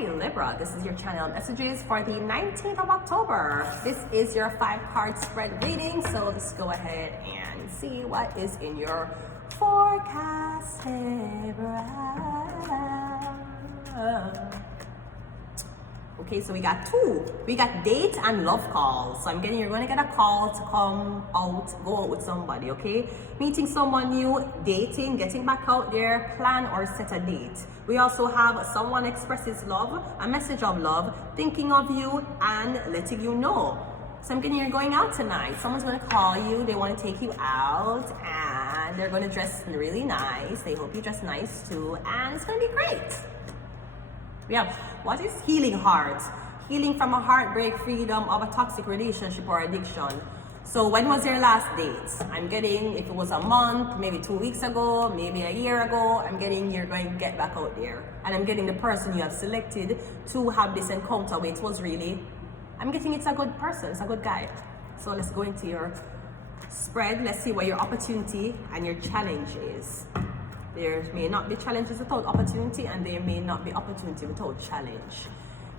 Hi Libra, this is your channel messages for the 19th of October. This is your 5-card spread reading, so let's go ahead and see what is in your forecast, Libra. Okay, so we got two. We got date and love calls. So you're going to get a call to come out, go out with somebody, okay? Meeting someone new, dating, getting back out there, plan or set a date. We also have someone expresses love, a message of love, thinking of you and letting you know. So you're going out tonight. Someone's going to call you, they want to take you out, and they're going to dress really nice. They hope you dress nice too, and it's going to be great. We have, what is healing heart? Healing from a heartbreak, freedom of a toxic relationship or addiction. So when was your last date? I'm getting, if it was a month, maybe 2 weeks ago, maybe a year ago, I'm getting you're going to get back out there. And I'm getting the person you have selected to have this encounter with was really, I'm getting it's a good person, it's a good guy. So let's go into your spread. Let's see what your opportunity and your challenge is. There may not be challenges without opportunity, and there may not be opportunity without challenge.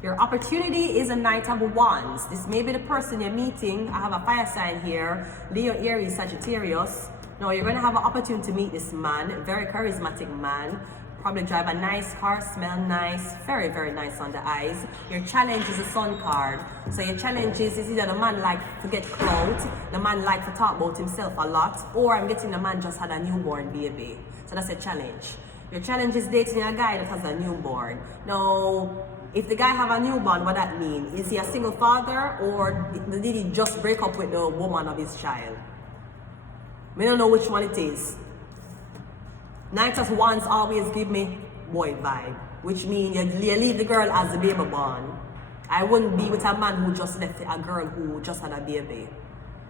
Your opportunity is a Knight of Wands. This may be the person you're meeting. I have a fire sign here, Leo, Aries, Sagittarius. Now you're going to have an opportunity to meet this man, very charismatic man. Probably drive a nice car, smell nice, very, very nice on the eyes. Your challenge is a Sun card. So your challenge is either the man like to get clout, the man like to talk about himself a lot, or I'm getting the man just had a newborn baby. So that's a challenge. Your challenge is dating a guy that has a newborn. Now, if the guy have a newborn, what that mean? Is he a single father, or did he just break up with the woman of his child? We don't know which one it is. Knight of Wands always give me boy vibe, which means you leave the girl as the baby born. I wouldn't be with a man who just left a girl who just had a baby.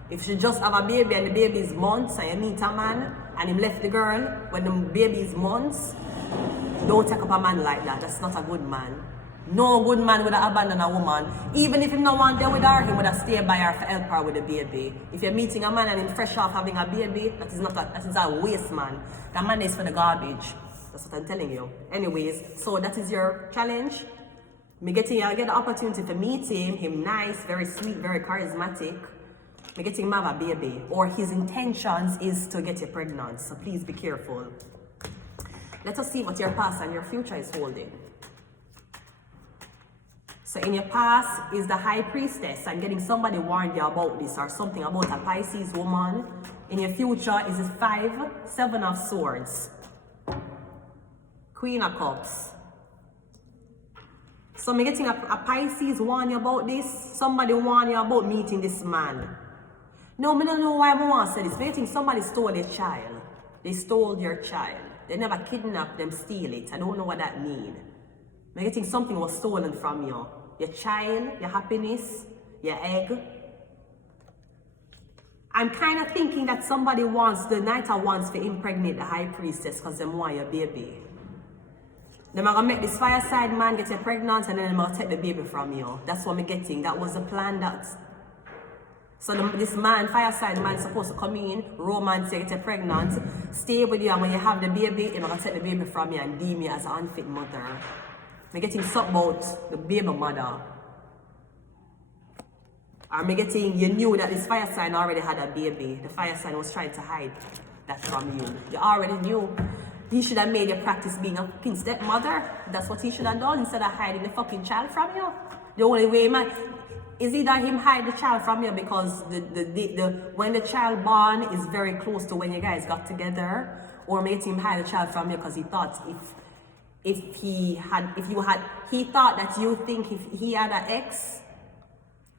If she just have a baby and the baby is months, and you meet a man and he left the girl when the baby is months, don't take up a man like that. That's not a good man. No good man would have abandoned a woman. Even if he no want there with her, he would have stayed by her for help her with the baby. If you're meeting a man and he's fresh off having a baby, that is a waste man. That man is for the garbage. That's what I'm telling you. Anyways, so that is your challenge. I get the opportunity to meet him nice, very sweet, very charismatic. I get him have a baby, or his intentions is to get you pregnant. So please be careful. Let us see what your past and your future is holding. So in your past is the High Priestess. I'm getting somebody warned you about this, or something about a Pisces woman. In your future is 7 of Swords, Queen of Cups. So I'm getting a Pisces warn you about this. Somebody warn you about meeting this man. No, I don't know why I want to say this. I think somebody stole your child. They stole your child. They never kidnapped them, steal it. I don't know what that means. I think something was stolen from you. Your child, your happiness, your egg. I'm kind of thinking that somebody wants, the Knight of Wands, to impregnate the High Priestess because they want your baby. They're going to make this fireside man get you pregnant, and then they're going to take the baby from you. That's what I'm getting. That was the plan. So this man, fireside man, is supposed to come in, romance you, get you pregnant, stay with you, and when you have the baby, he's going to take the baby from you and deem you as an unfit mother. I'm getting something about the baby mother. I'm getting, you knew that this fire sign already had a baby. The fire sign was trying to hide that from you. You already knew. He should have made you practice being a fucking stepmother. That's what he should have done instead of hiding the fucking child from you. The only way, man, is either him hide the child from you because when the child born is very close to when you guys got together, or make him hide the child from you because he thought he thought that you think if he had an ex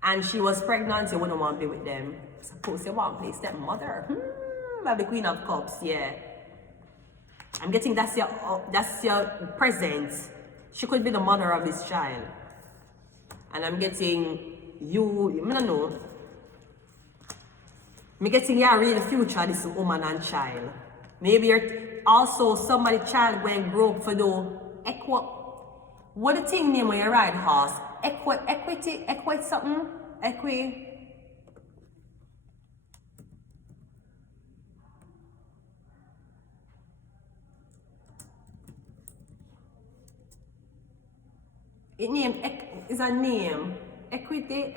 and she was pregnant, you wouldn't want to be with them. Suppose you want to play stepmother. Like the Queen of Cups, yeah. I'm getting that's your present. She could be the mother of this child. And I'm getting you, I don't know. I'm getting you real future, this woman and child. Maybe you're also somebody child when grow up for the what the thing name when you ride horse? Equity something? It name is a name. Equidine?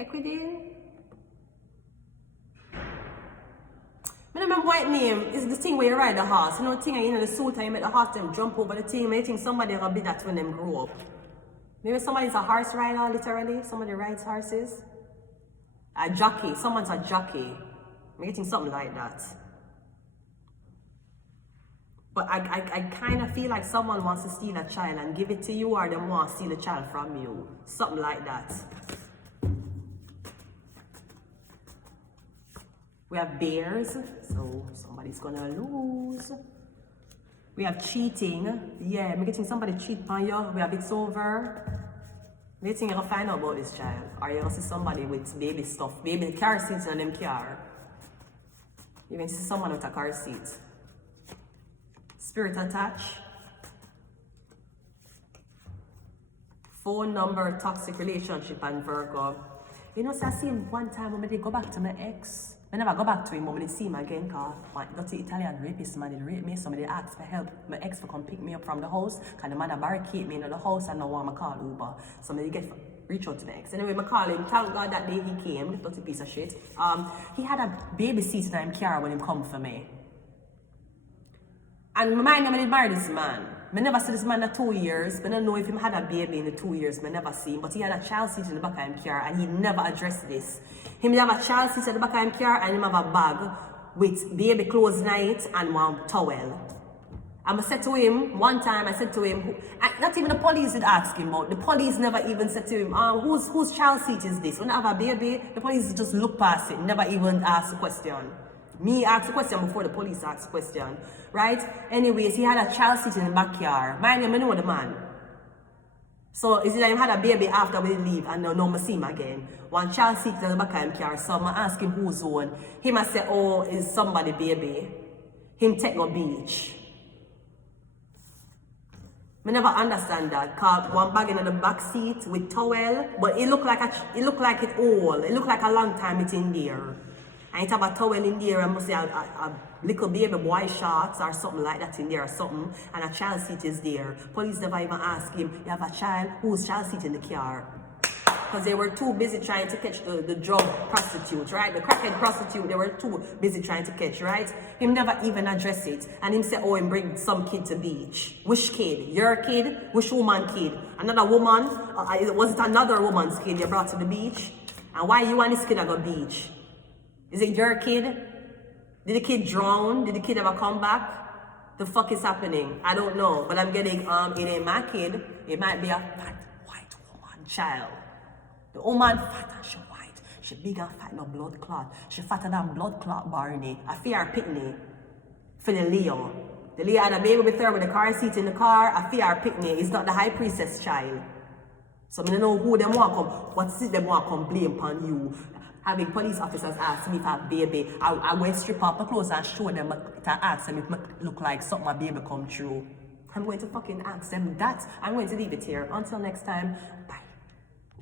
I don't remember what name is the thing where you ride the horse. You know the thing, you know the suit and you make the horse them jump over the thing. I think somebody will be that when them grow up. Maybe somebody's a horse rider, literally. Somebody rides horses. A jockey. Someone's a jockey. I'm getting something like that. But I kind of feel like someone wants to steal a child and give it to you, or they want to steal the child from you. Something like that. We have bears, so somebody's gonna lose. We have cheating. Yeah, I'm getting somebody cheat on you. We have it's over. Do you think you're gonna find out about this child? Or you're gonna see somebody with baby stuff, baby car seats on them car. You're going to see someone with a car seat. Spirit attach. Phone number, toxic relationship, and Virgo. You know, so I see him one time when I did go back to my ex. I never go back to him, but when I see him again, because my dirty Italian rapist man did rape me. Somebody asked for help. My ex for come pick me up from the house, because the man had barricade me in the house and no one to call Uber. Somebody reach out to my ex. Anyway, I call him. Thank God that day he came, the dirty piece of shit. He had a baby seat in his car when he come for me. And my mind, I did marry this man. I never see this man in 2 years. I don't know if he had a baby in the 2 years. I never see him. But he had a child seat in the back of his car and he never addressed this. He have a child seat in the back of his car and he have a bag with baby clothes in it and one towel. And I said to him, one time I said to him, not even the police did ask him about. The police never even said to him, whose child seat is this? When I have a baby, the police just look past it, never even ask the question. Me asked the question before the police asked the question, right? Anyways, he had a child seat in the backyard. Mind you, I know the man. So is it that he had a baby after we leave and no I see him again? One child seat in the back of his car, so I ask him whose own. He must say, oh, is somebody baby. Him take no beach. I never understand that. Cause one bag in the back seat with towel, but it looked like it old. It looked like a long time it's in there. And it have a towel in there and must say a little baby boy shorts or something like that in there or something. And a child seat is there. Police never even ask him, you have a child? Whose child seat in the car? Because they were too busy trying to catch the drug prostitute, right? The crackhead prostitute, they were too busy trying to catch, right? Him never even address it. And him say, oh, him bring some kid to beach. Which kid? Your kid? Which woman kid? Another woman? Was it another woman's kid you brought to the beach? And why you and this kid at the beach? Is it your kid? Did the kid drown? Did the kid ever come back? The fuck is happening? I don't know. But I'm getting, it ain't my kid. It might be a fat white woman child. The woman fat and she white. She big and fat, no blood clot. She fatter than blood clot Barney. I fear her pitney for the Leo. The Leo had a baby with her with the car seat in the car. I fear her pitney. It's not the high priestess child. So I don't know who them want come. What's it them want come blame upon you? Having police officers ask me if I have baby, I go strip off my clothes and show them to ask them if it look like something my baby come true. I'm going to fucking ask them that. I'm going to leave it here. Until next time, bye.